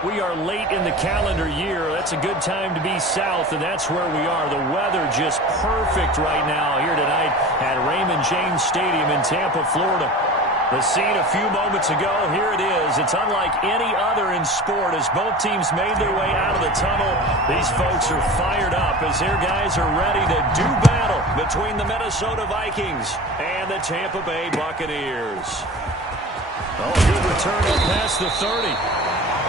We are late in the calendar year. That's a good time to be south, and that's where we are. The weather just perfect right now here tonight at Raymond James Stadium in Tampa, Florida. The scene a few moments ago, here it is. It's unlike any other in sport as both teams made their way out of the tunnel. These folks are fired up as their guys are ready to do battle between the Minnesota Vikings and the Tampa Bay Buccaneers. Oh, good return up past the 30.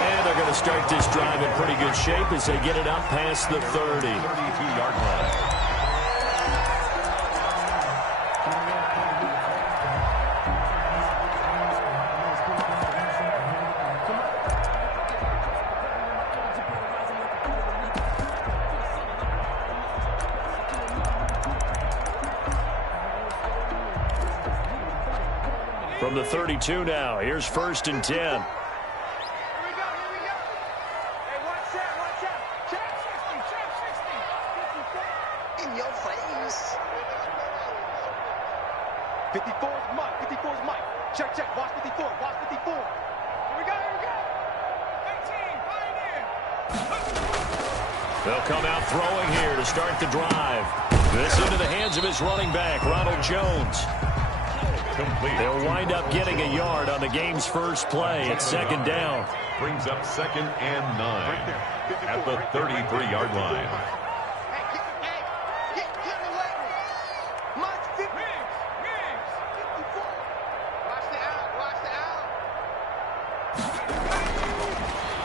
And they're going to start this drive in pretty good shape as they get it up past the 30. 32-yard line. From the 32 now, here's 1st and 10. They'll come out throwing here to start the drive. This into the hands of his running back, Ronald Jones. They'll wind up getting a yard on the game's first play. It's 2nd down. Brings up 2nd and 9 at the 33-yard line.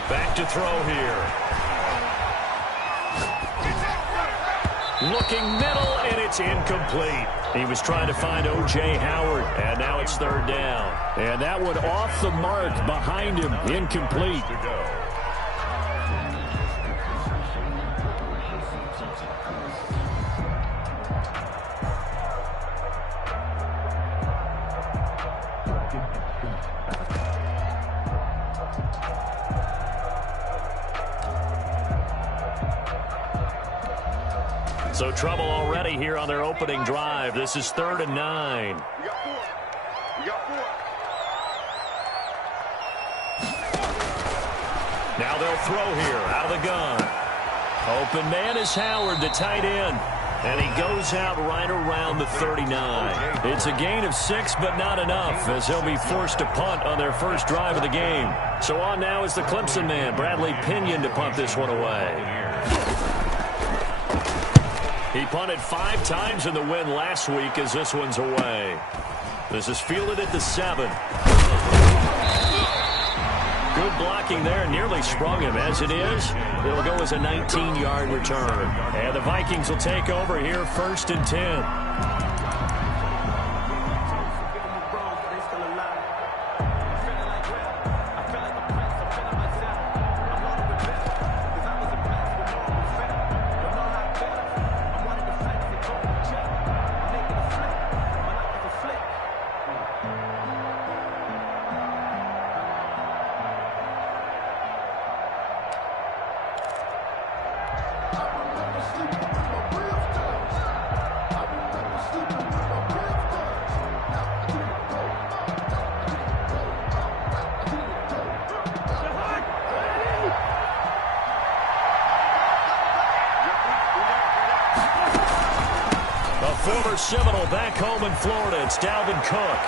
Back to throw here. Looking middle, and it's incomplete. He was trying to find O.J. Howard, and now it's 3rd down. And that one off the mark behind him, incomplete. So trouble already here on their opening drive. This is 3rd and 9. We got 4. Now they'll throw here out of the gun. Open man is Howard, the tight end. And he goes out right around the 39. It's a gain of 6, but not enough, as he'll be forced to punt on their first drive of the game. So on now is the Clemson man, Bradley Pinion, to punt this one away. He punted 5 times in the win last week as this one's away. This is fielded at the 7. Good blocking there, nearly sprung him. As it is, it'll go as a 19-yard return. And the Vikings will take over here 1st and 10. Former Seminole back home in Florida. It's Dalvin Cook.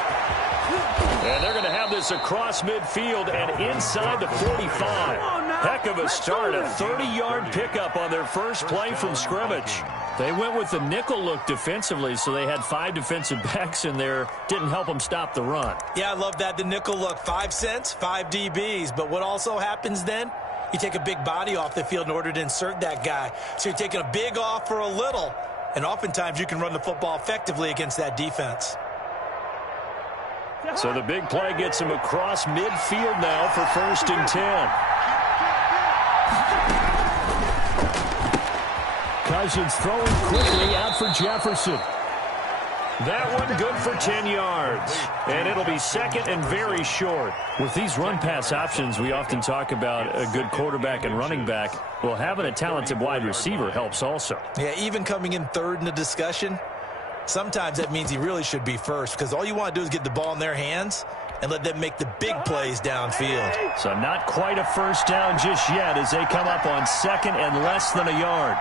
And they're going to have this across midfield and inside the 45. Heck of a start. A 30-yard pickup on their first play from scrimmage. They went with the nickel look defensively, so they had 5 defensive backs in there. Didn't help them stop the run. Yeah, I love that. The nickel look. 5 cents, 5 DBs. But what also happens then? You take a big body off the field in order to insert that guy. So you're taking a big off for a little. And oftentimes you can run the football effectively against that defense. So the big play gets him across midfield now for 1st and 10. Cousins throwing quickly out for Jefferson. That one good for 10 yards. And it'll be 2nd and very short. With these run-pass options, we often talk about a good quarterback and running back. Well, having a talented wide receiver helps also. Yeah, even coming in 3rd in the discussion, sometimes that means he really should be first, because all you want to do is get the ball in their hands, and let them make the big plays downfield. So not quite a first down just yet as they come up on second and less than a yard.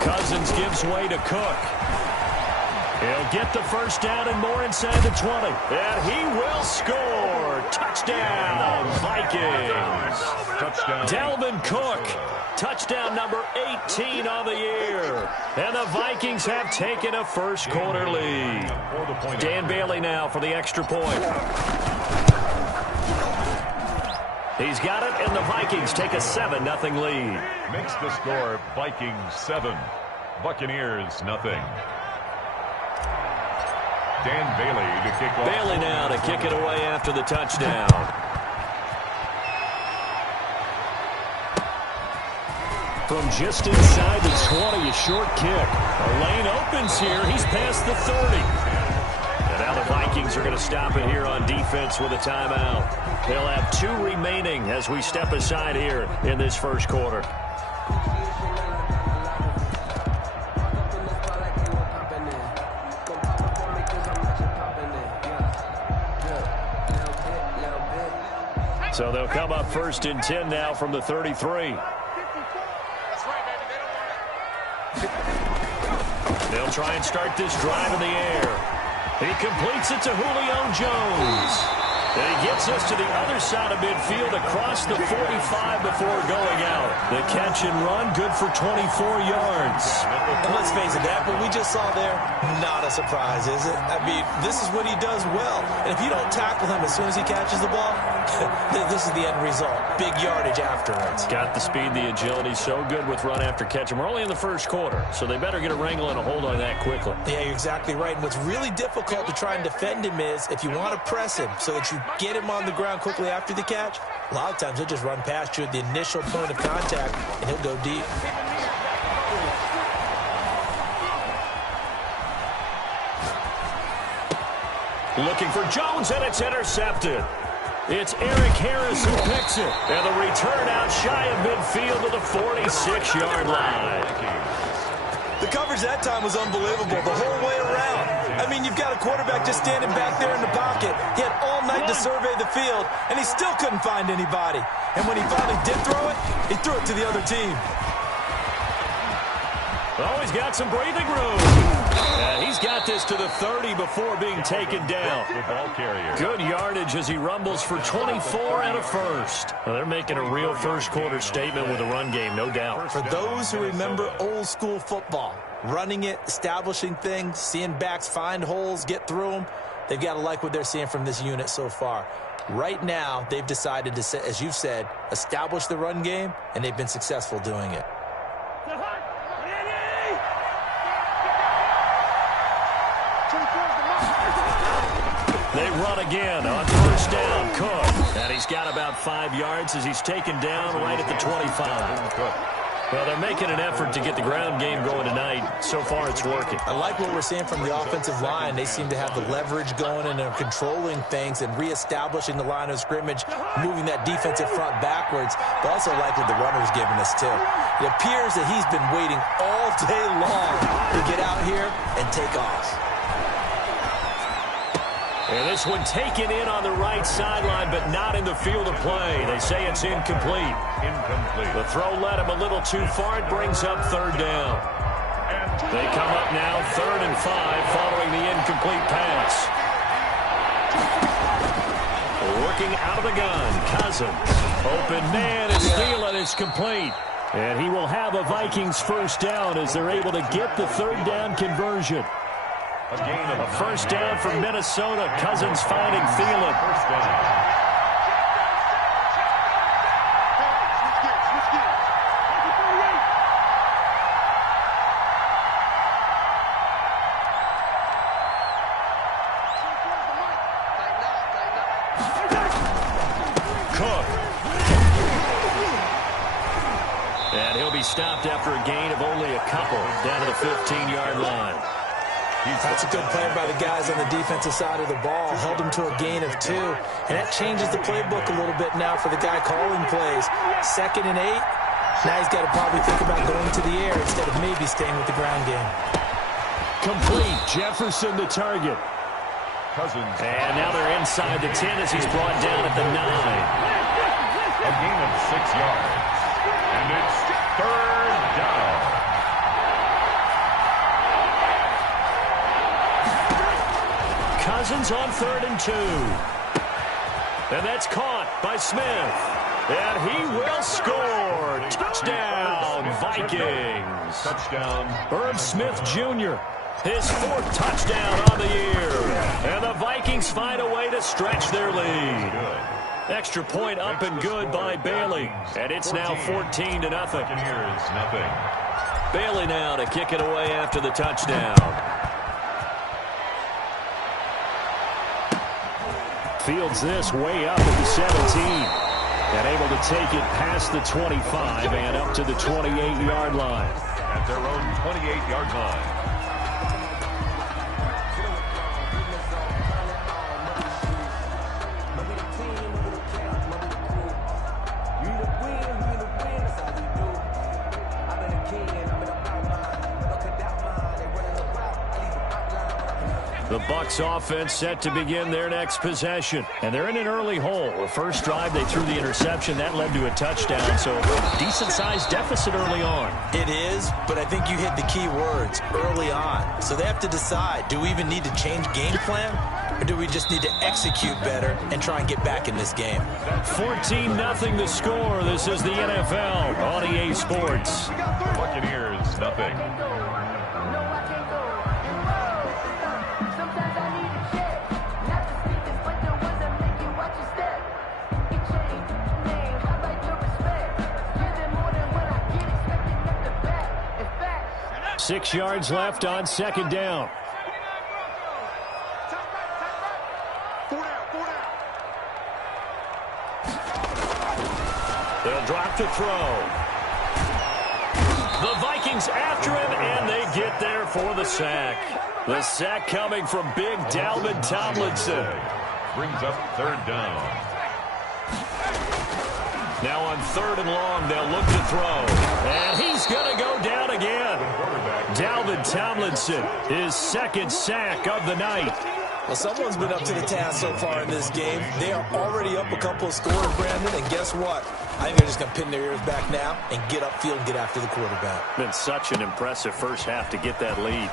Cousins gives way to Cook. He'll get the first down and more inside the 20. And he will score. Touchdown, Vikings. Touchdown. Dalvin Cook. Touchdown number 18 on the year. And the Vikings have taken a first quarter lead. Dan Bailey now for the extra point. He's got it, and the Vikings take a 7-0 lead. Makes the score Vikings 7, Buccaneers nothing. Dan Bailey to kick off. Bailey now to kick it away after the touchdown. From just inside the 20, a short kick. A lane opens here. He's past the 30. And now the Vikings are going to stop it here on defense with a timeout. They'll have 2 remaining as we step aside here in this first quarter. So they'll come up first and 10 now from the 33. They'll try and start this drive in the air. He completes it to Julio Jones. And he gets us to the other side of midfield across the 45 before going out. The catch and run, good for 24 yards. And let's face it, that what we just saw there, not a surprise, is it? I mean, this is what he does well. And if you don't tackle him as soon as he catches the ball, this is the end result. Big yardage afterwards. Got the speed, the agility, so good with run after catch. And we're only in the first quarter, so they better get a wrangle and a hold on that quickly. Yeah, you're exactly right. And what's really difficult to try and defend him is if you want to press him so that you get him on the ground quickly after the catch, a lot of times he'll just run past you at the initial point of contact, and he'll go deep. Looking for Jones, and it's intercepted. It's Eric Harris who picks it. And the return out shy of midfield to the 46-yard line. The coverage that time was unbelievable the whole way around. I mean, you've got a quarterback just standing back there in the pocket. He had all night to survey the field, and he still couldn't find anybody. And when he finally did throw it, he threw it to the other team. Oh, he's got some breathing room. And he's got this to the 30 before being taken down. Good yardage as he rumbles for 24 and a first. Well, they're making a real first quarter statement with a run game, no doubt. For those who remember old school football, running it, establishing things, seeing backs find holes, get through them, they've got to like what they're seeing from this unit so far. Right now, they've decided to, as you've said, establish the run game, and they've been successful doing it. They run again on first down. Cook. And he's got about 5 yards as he's taken down right at the 25. Well, they're making an effort to get the ground game going tonight. So far, it's working. I like what we're seeing from the offensive line. They seem to have the leverage going, and they're controlling things and reestablishing the line of scrimmage, moving that defensive front backwards. But also like what the runner's giving us, too. It appears that he's been waiting all day long to get out here and take off. And this one taken in on the right sideline, but not in the field of play. They say it's incomplete. The throw led him a little too far. It brings up third down. They come up now 3rd and 5 following the incomplete pass. Working out of the gun, Cousins. Open man is Thielen. It's complete. And he will have a Vikings first down as they're able to get the third down conversion. A first down for Minnesota. Cousins finding Thielen. First down. Cook. And he'll be stopped after a gain of only a couple down to the 15-yard line. That's a good play by the guys on the defensive side of the ball. Held him to a gain of 2. And that changes the playbook a little bit now for the guy calling plays. 2nd and 8. Now he's got to probably think about going to the air instead of maybe staying with the ground game. Complete. Jefferson the target. Cousins. And now they're inside the 10 as he's brought down at the 9. A gain of 6 yards. And it's third down. Cousins on 3rd and 2. And that's caught by Smith. And he will score. Touchdown, Vikings. Touchdown. Herb Smith Jr., his 4th touchdown on the year. And the Vikings find a way to stretch their lead. Extra point up and good by Bailey. And it's now 14-0. Bailey now to kick it away after the touchdown. Fields this way up at the 17. And able to take it past the 25 and up to the 28-yard line. At their own 28-yard line. The Bucs offense set to begin their next possession. And they're in an early hole. The first drive, they threw the interception. That led to a touchdown. So decent-sized deficit early on. It is, but I think you hit the key words, early on. So they have to decide, do we even need to change game plan? Or do we just need to execute better and try and get back in this game? 14-0 the score. This is the NFL on EA Sports. Buccaneers, nothing. Six yards left on 2nd down. They'll drop to throw. The Vikings after him, and they get there for the sack. The sack coming from big Dalvin Tomlinson. Brings up 3rd down. Now on 3rd and long, they'll look to throw. And he's going to go down again. Dalvin Tomlinson, his 2nd sack of the night. Well, someone's been up to the task so far in this game. They are already up a couple of scores, Brandon, and guess what? I think they're just going to pin their ears back now and get upfield and get after the quarterback. Been such an impressive first half to get that lead.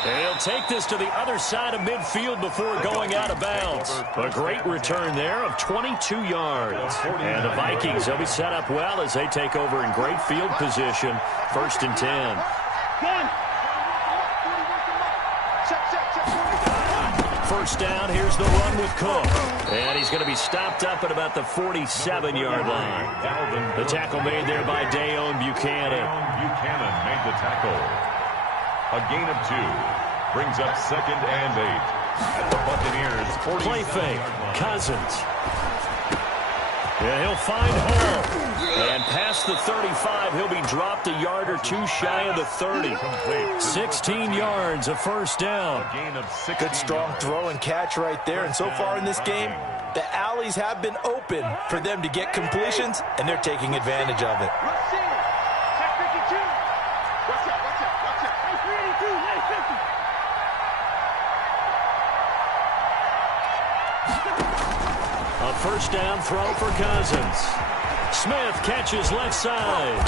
And he'll take this to the other side of midfield before going out of bounds. A great return there of 22 yards. And the Vikings, they'll be set up well as they take over in great field position. 1st and 10. First down, here's the run with Cook. And he's going to be stopped up at about the 47-yard line. The tackle made there by Dayon Buchanan. Buchanan made the tackle. A gain of 2. Brings up 2nd and 8. At the Buccaneers, 40. Play fake. Cousins. Yeah, he'll find home. And past the 35, he'll be dropped a yard or 2 shy of the 30. 16 yards, a first down. Good strong throw and catch right there. And so far in this game, the alleys have been open for them to get completions, and they're taking advantage of it. A first down throw for Cousins. Smith catches left side.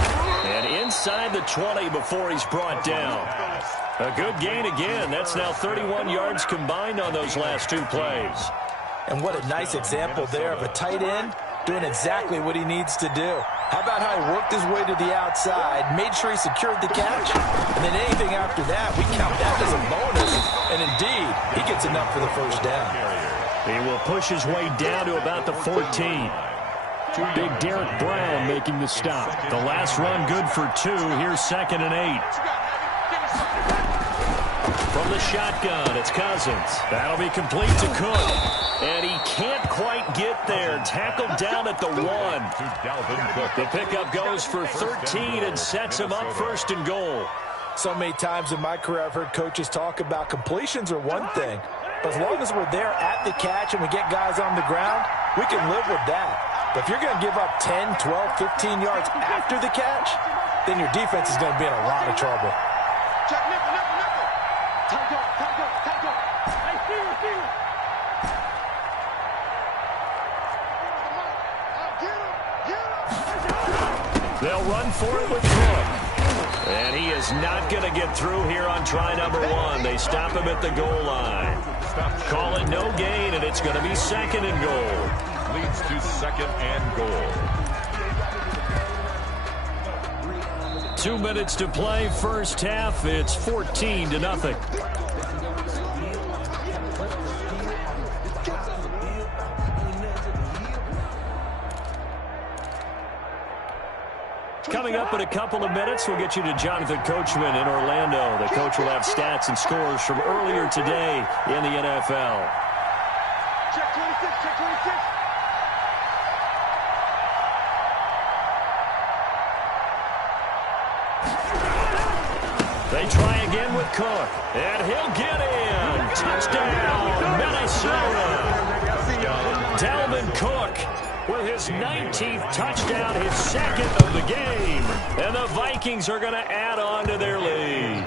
And inside the 20 before he's brought down. A good gain again. That's now 31 yards combined on those last 2 plays. And what a nice example there of a tight end doing exactly what he needs to do. How about how he worked his way to the outside, made sure he secured the catch, and then anything after that, we count that as a bonus. And indeed, he gets enough for the first down. He will push his way down to about the 14. Big Derek Brown making the stop. The last run good for 2. Here's 2nd and 8. From the shotgun, it's Cousins. That'll be complete to Cook. And he can't quite get there. Tackled down at the 1. The pickup goes for 13 and sets him up 1st and goal. So many times in my career I've heard coaches talk about completions are one thing. But as long as we're there at the catch and we get guys on the ground, we can live with that. But if you're going to give up 10, 12, 15 yards after the catch, then your defense is going to be in a lot of trouble. Check nickel. Tight up. Hey, Steven. They'll run for it with Cook. And he is not going to get through here on try number 1. They stop him at the goal line. Call it no gain, and it's going to be 2nd and goal. Leads to 2nd and goal. 2 minutes to play, first half. It's 14-0. Coming up in a couple of minutes, we'll get you to Jonathan Coachman in Orlando. The coach will have stats and scores from earlier today in the NFL. Check 26. They try again with Cook, and he'll get in. Touchdown, Minnesota. Dalvin Cook with his 19th touchdown, his 2nd of the game. And the Vikings are going to add on to their lead.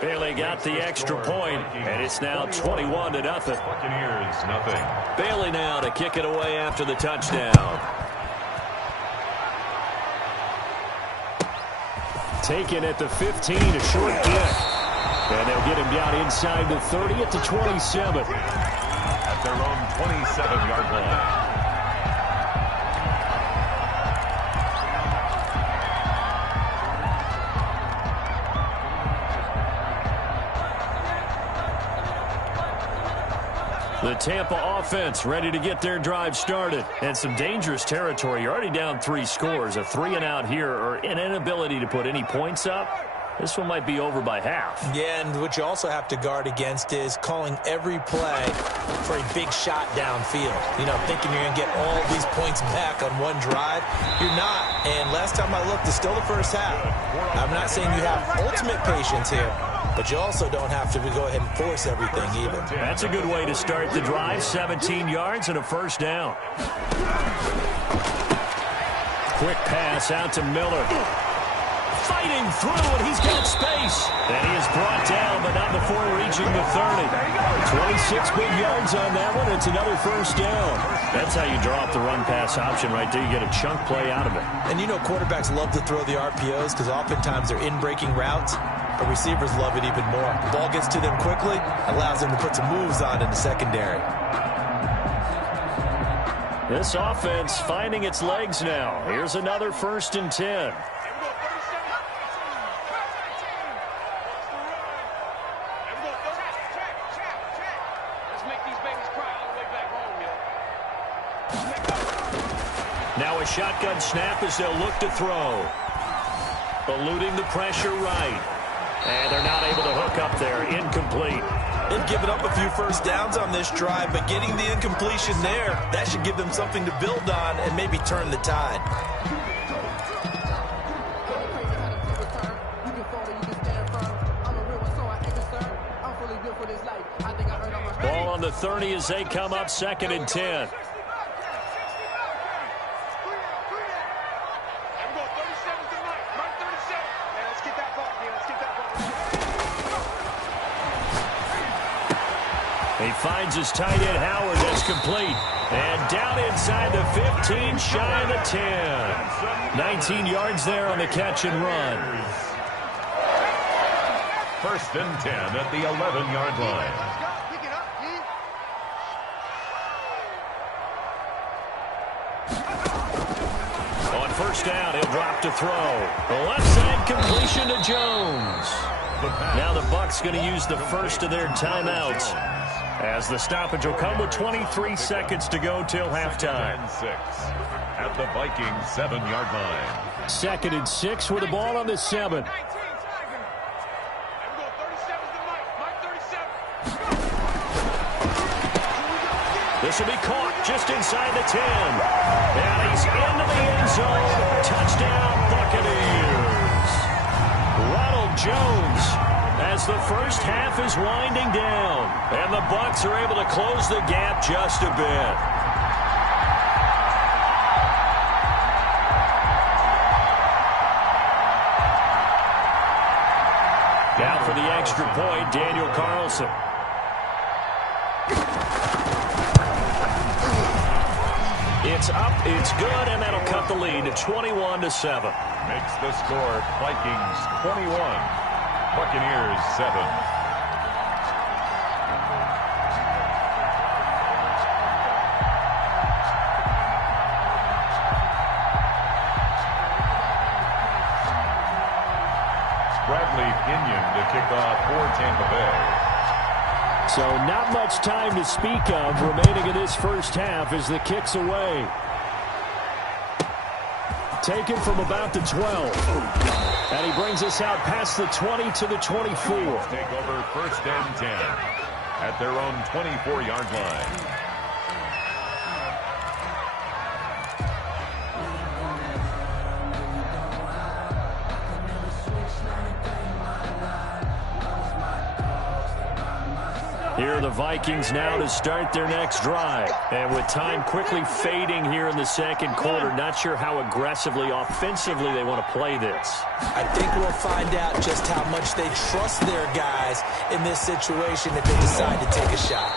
Bailey got the extra point, and it's now 21-0. Buccaneers, nothing. Bailey now to kick it away after the touchdown. Taken at the 15, a short kick. And they'll get him down inside the 30 at the 27. At their own 27-yard line. The Tampa offense ready to get their drive started. And some dangerous territory. You're already down 3 scores. A 3-and-out here, or an inability to put any points up. This one might be over by half. Yeah, and what you also have to guard against is calling every play for a big shot downfield. You know, thinking you're going to get all these points back on one drive. You're not. And last time I looked, it's still the first half. I'm not saying you have ultimate patience here, but you also don't have to go ahead and force everything either. That's a good way to start the drive. 17 yards and a first down. Quick pass out to Miller. Fighting through, and he's got space. And he is brought down, but not before reaching the 30. 26 big yards on that one. It's another first down. That's how you draw up the run-pass option right there. You get a chunk play out of it. And you know quarterbacks love to throw the RPOs because oftentimes they're in-breaking routes. But receivers love it even more. The ball gets to them quickly, allows them to put some moves on in the secondary. This offense finding its legs now. Here's another 1st and 10. Now a shotgun snap as they'll look to throw. Eluding the pressure right. And they're not able to hook up there. Incomplete. They've given up a few first downs on this drive, but getting the incompletion there, that should give them something to build on and maybe turn the tide. Ball on the 30 as they come up 2nd and 10. He finds his tight end, Howard. That's complete. And down inside the 15, shy of the 10. 19 yards there on the catch and run. 1st and 10 at the 11-yard line. On first down, he'll drop to throw. The left side completion to Jones. Now the Bucs going to use the first of their timeouts, as the stoppage will come with 23 seconds to go till halftime. 6 at the Vikings 7-yard line. 2nd and 6 with the ball on the 7. This will be caught just inside the 10. And he's into the end zone. Touchdown, Buccaneers. Ronald Jones, as the first half is winding down. And the Bucs are able to close the gap just a bit. extra point, Daniel Carlson. It's up, it's good, and that'll cut the lead to 21-7. Makes the score Vikings 21, Buccaneers 7. To kick off for Tampa Bay. So not much time to speak of remaining in this first half as the kick's away. Taken from about the 12. And he brings us out past the 20 to the 24. Take over 1st and 10 at their own 24-yard line. Here are the Vikings now to start their next drive. And with time quickly fading here in the second quarter, not sure how aggressively, offensively they want to play this. I think we'll find out just how much they trust their guys in this situation if they decide to take a shot.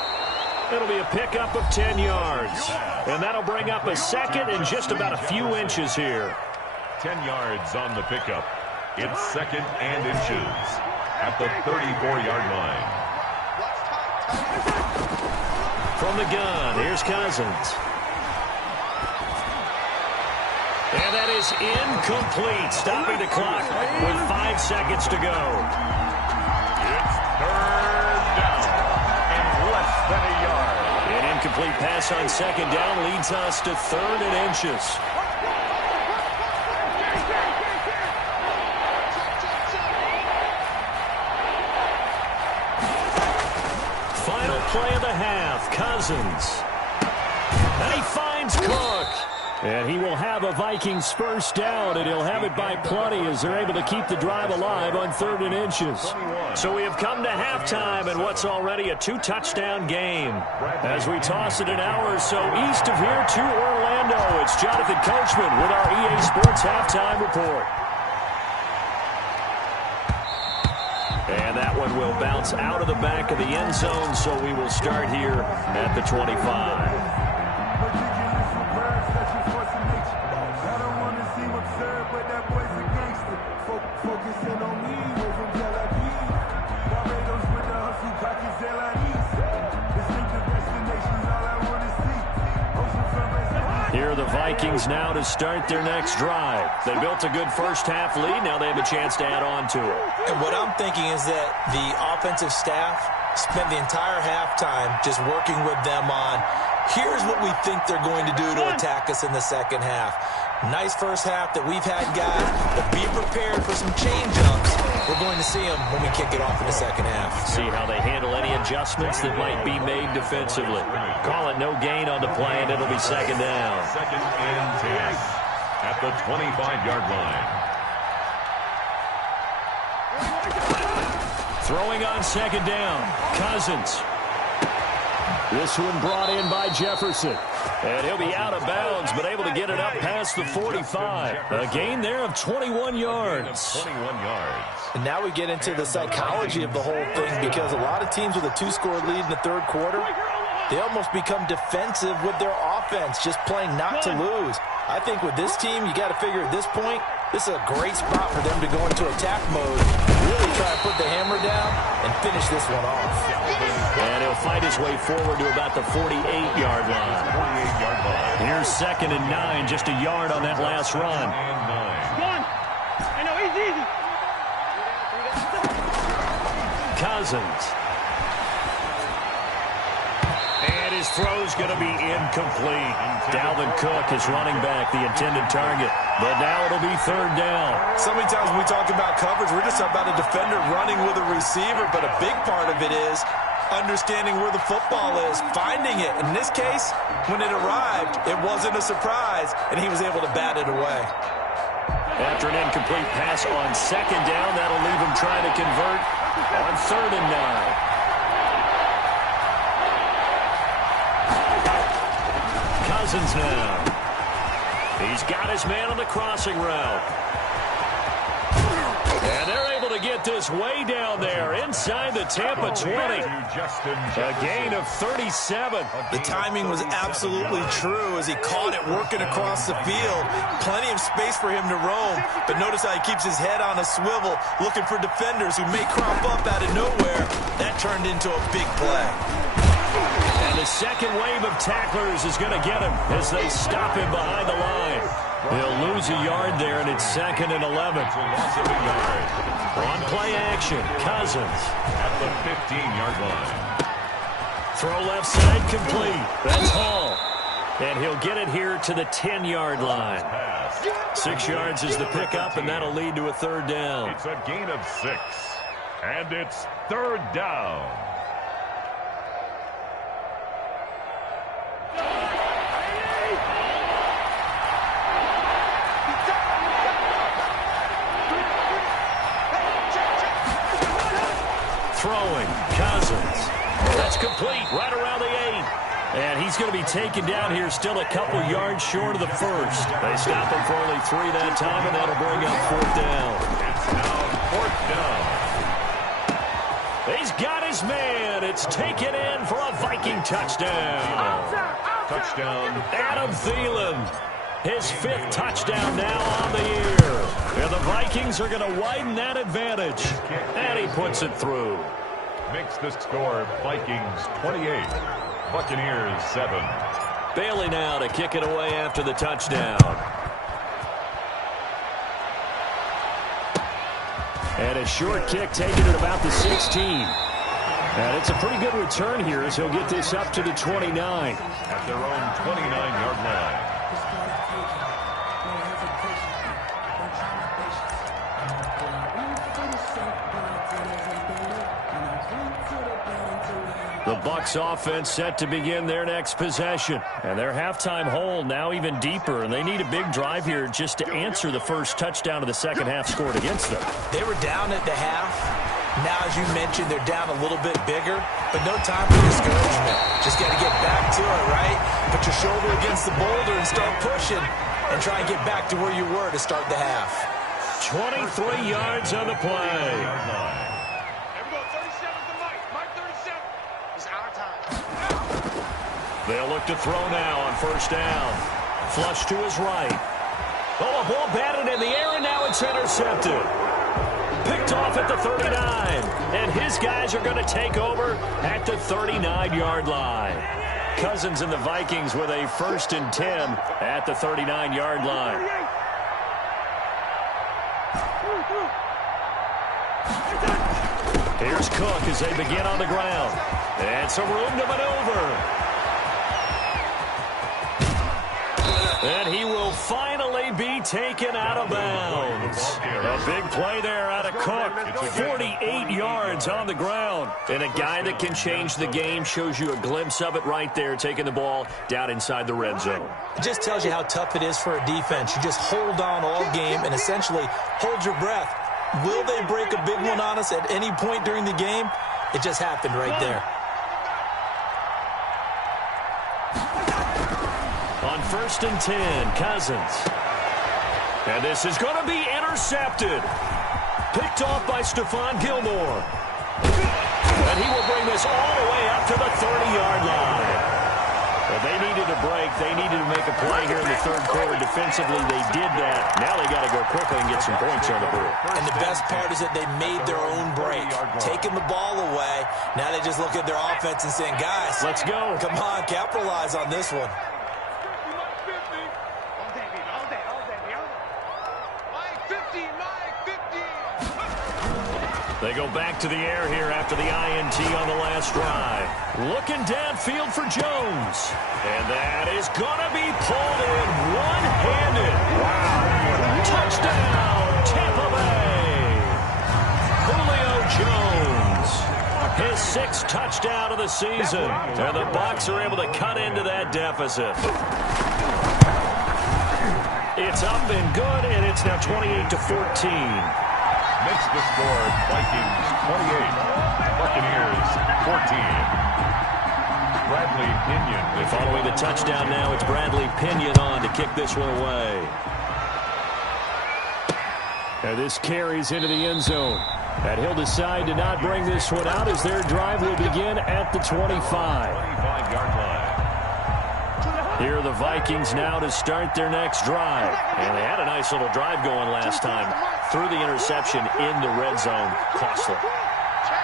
It'll be a pickup of 10 yards. And that'll bring up a second and just about a few inches here. 10 yards on the pickup. It's 2nd and inches at the 34-yard line. From the gun, here's Cousins. And that is incomplete, stopping the clock with 5 seconds to go. It's 3rd down and less than a yard. An incomplete pass on 2nd down leads us to 3rd and inches. Final play of the half, Cousins. And he finds Cook. And he will have a Vikings first down, and he'll have it by plenty as they're able to keep the drive alive on 3rd and inches. So we have come to halftime in what's already a 2-touchdown game. As we toss it an hour or so east of here to Orlando, it's Jonathan Coachman with our EA Sports Halftime Report. And that one will bounce out of the back of the end zone, so we will start here at the 25. Here are the Vikings now to start their next drive. They built a good first half lead. Now they have a chance to add on to it. And what I'm thinking is that the offensive staff spent the entire halftime just working with them on, here's what we think they're going to do to attack us in the second half. Nice first half that we've had, guys, but be prepared for some change-ups. We're going to see them when we kick it off in the second half. See how they handle any adjustments that might be made defensively. Call it no gain on the play, and it'll be 2nd down. 2nd and 10 at the 25-yard line. Throwing on 2nd down, Cousins. This one brought in by Jefferson. And he'll be out of bounds, but able to get it up past the 45. A gain there of 21 yards. 21 yards. And now we get into the psychology of the whole thing, because a lot of teams with a 2-score lead in the third quarter, they almost become defensive with their offense, just playing not to lose. I think with this team, you got to figure at this point, this is a great spot for them to go into attack mode, really try to put the hammer down and finish this one off. And he'll fight his way forward to about the 48-yard line. 48-yard line. Here's 2nd and 9, just a yard on that last run. Cousins. And his throw's going to be incomplete. Dalvin Cook is running back, the intended target. But now it'll be 3rd down. So many times when we talk about coverage, we're just about a defender running with a receiver, but a big part of it is understanding where the football is, finding it. In this case, when it arrived, it wasn't a surprise, and he was able to bat it away. After an incomplete pass on 2nd down, that'll leave him trying to convert on 3rd and 9. Cousins now. He's got his man on the crossing route. And they're able to to get this way down there inside the Tampa 20. A gain of 37. The timing was absolutely true as he caught it working across the field. Plenty of space for him to roam, but notice how he keeps his head on a swivel, looking for defenders who may crop up out of nowhere. That turned into a big play. And the second wave of tacklers is going to get him as they stop him behind the line. He'll lose a yard there, and it's 2nd and 11. On play action, Cousins. At the 15-yard line. Throw left side complete. That's Hall. And he'll get it here to the 10-yard line. 6 yards is the pickup, and that'll lead to a 3rd down. It's a gain of 6. And it's 3rd down. Throwing, Cousins. That's complete, right around the 8. And he's going to be taken down here still a couple yards short of the first. They stop him for only 3 that time, and that'll bring up 4th down. It's now 4th down. He's got his man. It's taken in for a Viking touchdown. Touchdown. Adam Thielen. His 5th touchdown now on the year. And the Vikings are going to widen that advantage. And he puts it through. Makes the score Vikings 28. Buccaneers 7. Bailey now to kick it away after the touchdown. And a short kick taken at about the 16. And it's a pretty good return here as he'll get this up to the 29. At their own 29-yard line. The Bucs offense set to begin their next possession. And their halftime hole now even deeper. And they need a big drive here just to answer the first touchdown of the second half scored against them. They were down at the half. Now, as you mentioned, they're down a little bit bigger, but no time for discouragement. Just got to get back to it, right? Put your shoulder against the boulder and start pushing and try and get back to where you were to start the half. 23 yards on the play. They'll look to throw now on first down. Flush to his right. Oh, a ball batted in the air, and now it's intercepted. Picked off at the 39. And his guys are going to take over at the 39-yard line. Cousins and the Vikings with a 1st and 10 at the 39-yard line. Here's Cook as they begin on the ground. And some room to maneuver. And he will finally be taken out of bounds. A big play there out of Cook. 48 yards on the ground. And a guy that can change the game, shows you a glimpse of it right there, taking the ball down inside the red zone. It just tells you how tough it is for a defense. You just hold on all game and essentially hold your breath. Will they break a big one on us at any point during the game? It just happened right there. On 1st and 10, Cousins. And this is going to be intercepted. Picked off by Stephon Gilmore. And he will bring this all the way up to the 30-yard line. Well, they needed a break. They needed to make a play here in the 3rd quarter. Defensively, they did that. Now they got to go quickly and get some points on the board. And the best part is that they made their own break. Taking the ball away. Now they just look at their offense and saying, guys, let's go. Come on, capitalize on this one. They go back to the air here after the INT on the last drive. Looking downfield for Jones. And that is going to be pulled in one-handed. Wow. Touchdown, Tampa Bay. Julio Jones. His 6th touchdown of the season. And the Bucs are able to cut into that deficit. It's up and good, and it's now 28-14. Makes the score Vikings 28, Buccaneers 14. Bradley Pinion. Following the touchdown now, it's Bradley Pinion on to kick this one away. And this carries into the end zone. And he'll decide to not bring this one out as their drive will begin at the 25. 25-yard line. Here are the Vikings now to start their next drive. And they had a nice little drive going last time. Threw the interception in the red zone. Costly.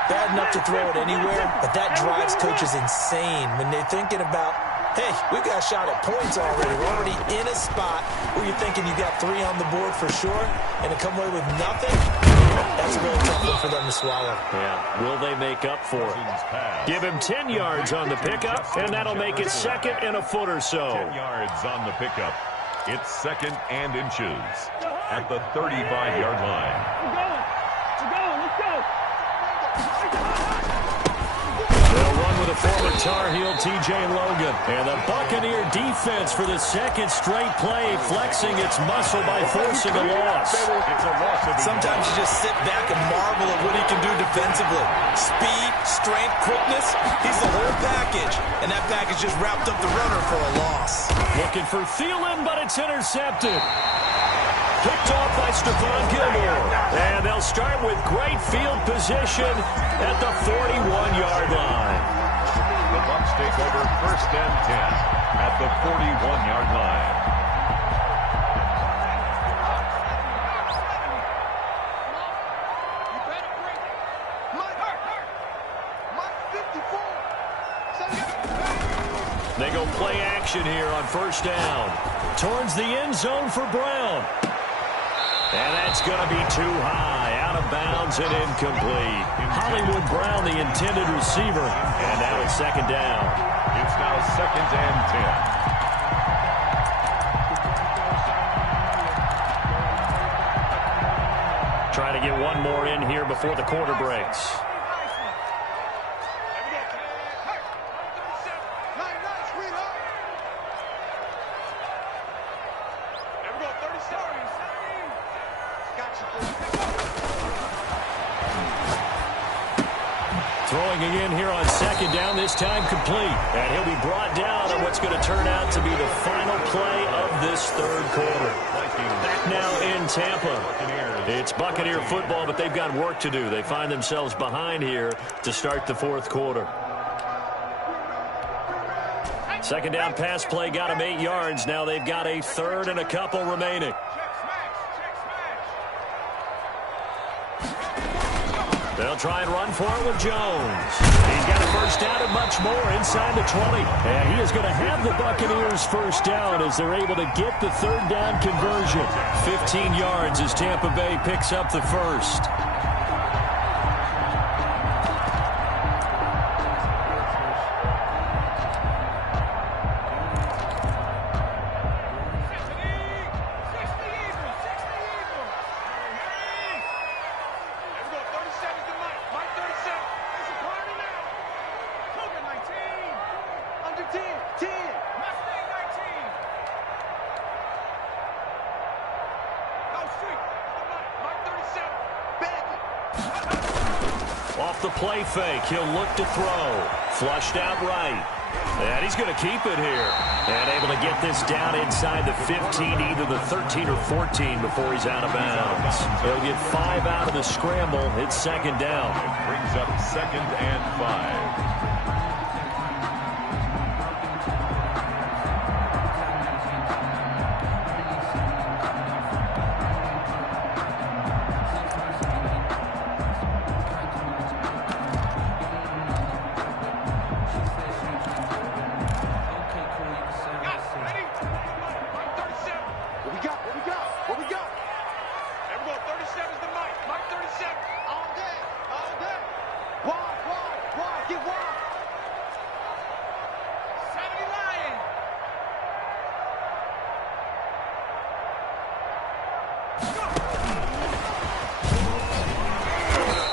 Bad enough to throw it anywhere, but that drives coaches insane when they're thinking about, hey, we got a shot at points already. We're already in a spot where you're thinking you got 3 on the board for sure, and to come away with nothing, that's a really tough one for them to swallow. Yeah, will they make up for it? Give him 10 yards on the pickup, and that'll make it second and a foot or so. 10 yards on the pickup. It's second and inches at the 35-yard line. We're going. Let's go. They'll run with a former Tar Heel, T.J. Logan. And the Buccaneer defense for the second straight play, flexing its muscle by forcing a loss. It's a loss of Sometimes you just sit back and marvel at what he can do defensively. Speed, strength, quickness, he's the whole package. And that package just wrapped up the runner for a loss. Looking for Thielen, but it's intercepted. Picked off by Stephon Gilmore. And they'll start with great field position at the 41-yard line. The Bucs take over first and 10 at the 41-yard line. They go play action here on first down. Towards the end zone for Brown. And that's going to be too high. Out of bounds and incomplete. Hollywood Brown, the intended receiver. And now it's second down. It's now second and 10. Trying to get one more in here before the quarter breaks. Throwing again here on second down, this time complete. And he'll be brought down on what's going to turn out to be the final play of this third quarter. Back now in Tampa. It's Buccaneer football, but they've got work to do. They find themselves behind here to start the fourth quarter. Second down pass play got them 8 yards. Now they've got a third and a couple remaining. They'll try and run for it with Jones. He's got a first down and much more inside the 20. And he is going to have the Buccaneers first down as they're able to get the third down conversion. 15 yards as Tampa Bay picks up the first. Off the play fake, he'll look to throw. Flushed out right. And he's going to keep it here. And able to get this down inside the 15, either the 13 or 14 before he's out of bounds. He'll get 5 out of the scramble. It's second down. It brings up second and 5.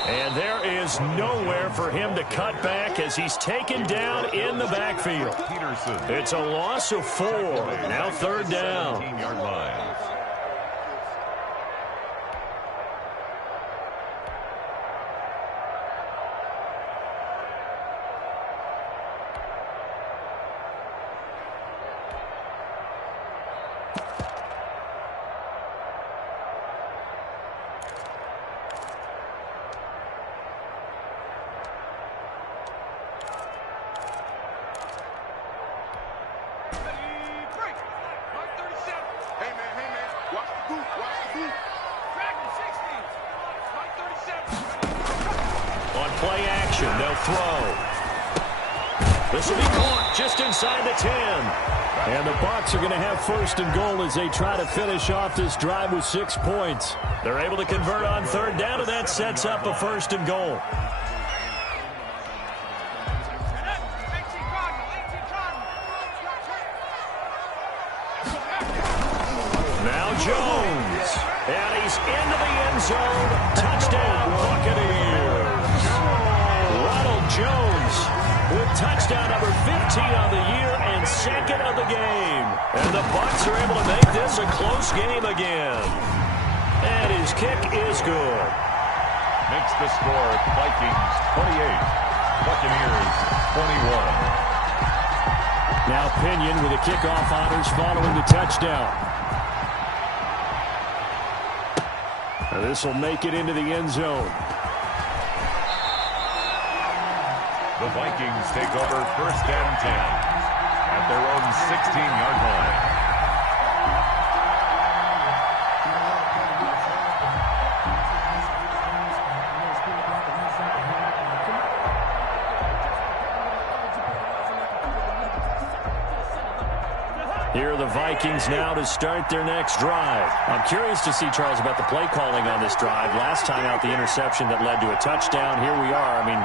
And there is nowhere for him to cut back as he's taken down in the backfield. It's a loss of 4. Now third down. 17-yard line. throw. This will be caught just inside the 10. And the Bucs are going to have first and goal as they try to finish off this drive with 6 points. They're able to convert on third down, and that sets up a first and goal. Now Jones. And he's into the end zone. Touchdown, Buccaneers. Ronald Jones with touchdown number 15 on the year and second of the game. And the Bucs are able to make this a close game again. And his kick is good. Makes the score Vikings 28, Buccaneers 21. Now Pinion with the kickoff honors following the touchdown. This will make it into the end zone. The Vikings take over first and 10 at their own 16-yard line. Here are the Vikings now to start their next drive. I'm curious to see, Charles, about the play calling on this drive. Last time out, the interception that led to a touchdown. Here we are. I mean,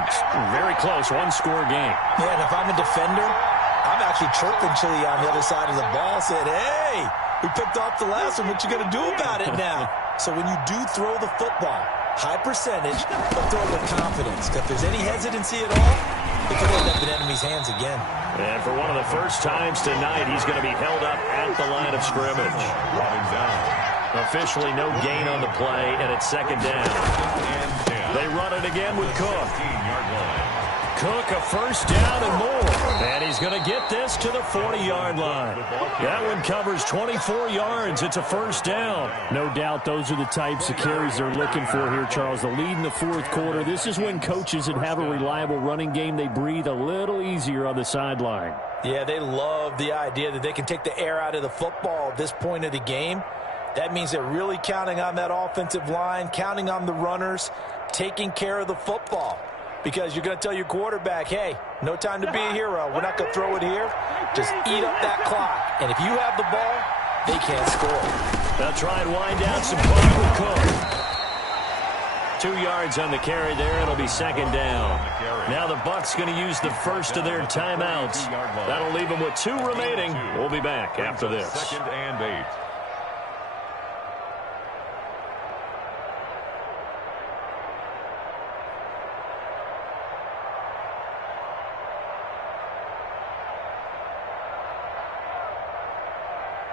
very close, one-score game. Yeah, and if I'm a defender, I'm actually chirping Chili on the other side of the ball, saying, hey, we picked off the last one. What you going to do about it now? So when you do throw the football, high percentage, but throw it with confidence. If there's any hesitancy at all, it could end up in enemy's hands again. And for one of the first times tonight, he's going to be held up at the line of scrimmage. Brought him down. Officially no gain on the play, and it's second down. They run it again with Cook. 15-yard line. Cook a first down and more. And he's going to get this to the 40-yard line. That one covers 24 yards. It's a first down. No doubt those are the types of carries they're looking for here, Charles. The lead in the fourth quarter. This is when coaches that have a reliable running game, they breathe a little easier on the sideline. Yeah, they love the idea that they can take the air out of the football at this point of the game. That means they're really counting on that offensive line, counting on the runners, taking care of the football. Because you're going to tell your quarterback, hey, no time to be a hero. We're not going to throw it here. Just eat up that clock. And if you have the ball, they can't score. They'll try and wind down some clock with Cook. 2 yards on the carry there. It'll be second down. Now the Bucs going to use the first of their timeouts. That'll leave them with 2 remaining. We'll be back after this. Second and 8.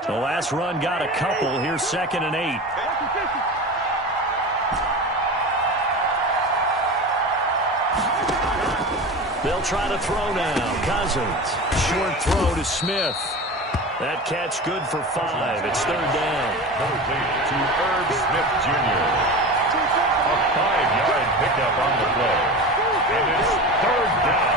The last run got a couple. Here's second and 8. They'll try to throw now. Cousins. Short throw to Smith. That catch good for 5. It's third down. Complete to Herb Smith Jr. A 5-yard pickup on the play. And it's third down.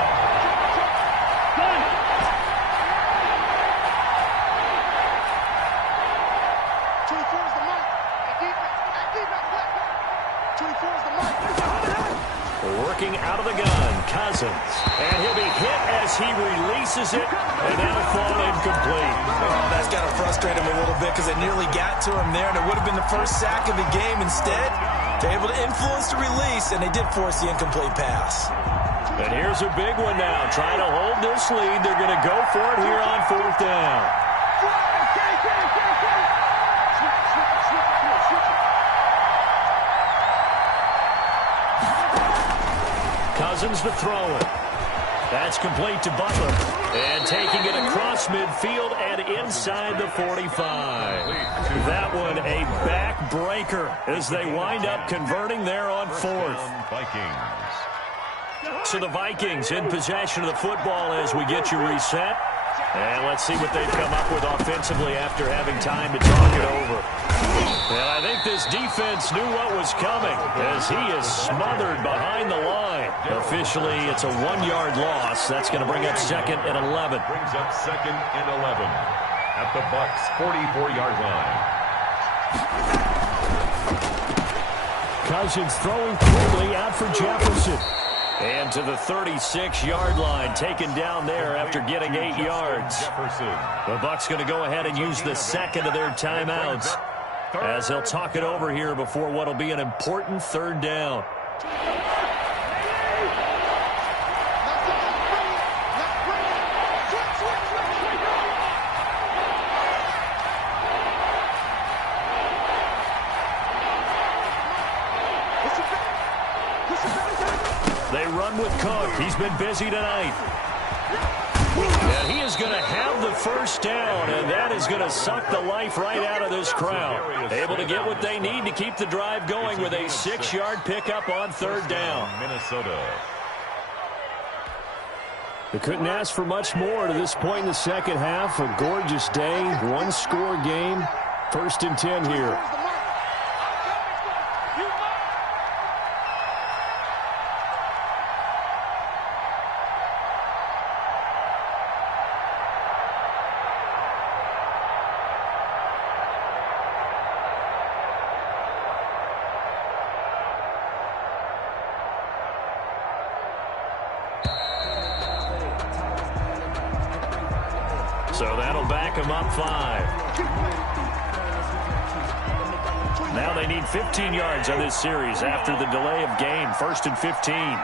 Working out of the gun, Cousins. And he'll be hit as he releases it, and that'll fall incomplete. Oh, that's got to frustrate him a little bit because it nearly got to him there, and it would have been the first sack of the game. Instead, they're able to influence the release, and they did force the incomplete pass. And here's a big one now. Trying to hold this lead. They're going to go for it here on fourth down. Cousins to throw it. That's complete to Butler. And taking it across midfield and inside the 45. That one a backbreaker as they wind up converting there on fourth. Vikings. So the Vikings in possession of the football as we get you reset. And let's see what they've come up with offensively after having time to talk it over. And I think this defense knew what was coming as he is smothered behind the line. Officially, it's a 1-yard loss. That's going to bring up second and 11. Brings up second and 11 at the Bucs 44-yard line. Cousins throwing quickly out for Jefferson. And to the 36-yard line, taken down there after getting 8 yards. The Bucs going to go ahead and use the second of their timeouts as he'll talk it over here before what will be an important third down. They run with Cook. He's been busy tonight. And he is going to have the first down, and that is going to suck the life right out of this crowd. Able to get what they need to keep the drive going with a 6-yard pickup on third down. Minnesota. They couldn't ask for much more to this point in the second half. A gorgeous day, one-score game. 1st and 10 here. So that'll back them up 5. Now they need 15 yards on this series after the delay of game. 1st and 15.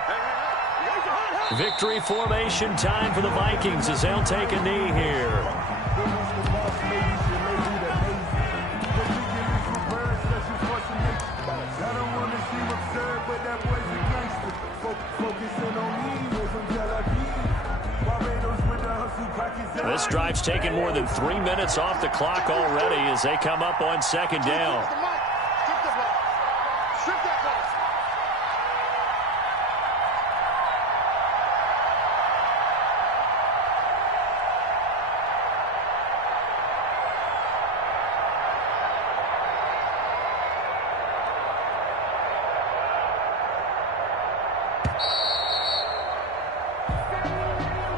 Victory formation time for the Vikings as they'll take a knee here. This drive's taken more than 3 minutes off the clock already as they come up on second down.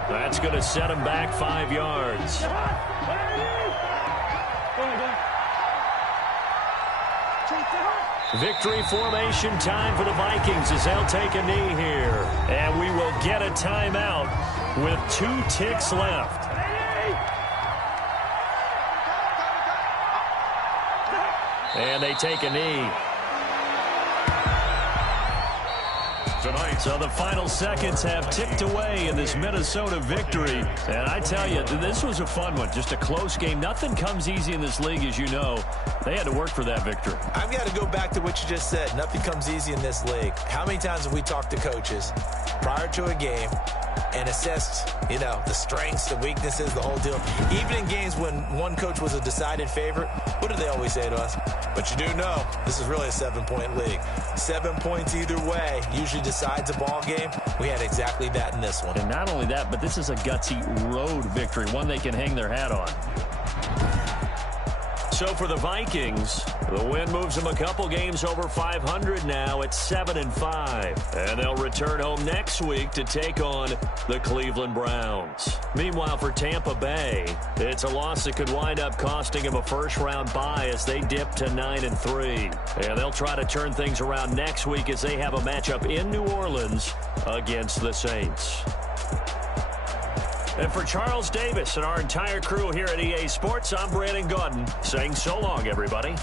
That's going to set him back 5 yards. Victory formation time for the Vikings as they'll take a knee here. And we will get a timeout with 2 ticks left. And they take a knee. So the final seconds have ticked away in this Minnesota victory. And I tell you, this was a fun one. Just a close game. Nothing comes easy in this league, as you know. They had to work for that victory. I've got to go back to what you just said. Nothing comes easy in this league. How many times have we talked to coaches prior to a game and assessed, you know, the strengths, the weaknesses, the whole deal? Even in games when one coach was a decided favorite, what do they always say to us? But you do know this is really a 7-point league. 7 points either way usually decides a ball game. We had exactly that in this one. And not only that, but this is a gutsy road victory, one they can hang their hat on. So for the Vikings, the win moves them a couple games over 500 now at 7-5. And they'll return home next week to take on the Cleveland Browns. Meanwhile, for Tampa Bay, it's a loss that could wind up costing them a first-round bye as they dip to 9-3. And they'll try to turn things around next week as they have a matchup in New Orleans against the Saints. And for Charles Davis and our entire crew here at EA Sports, I'm Brandon Gaudin saying so long, everybody.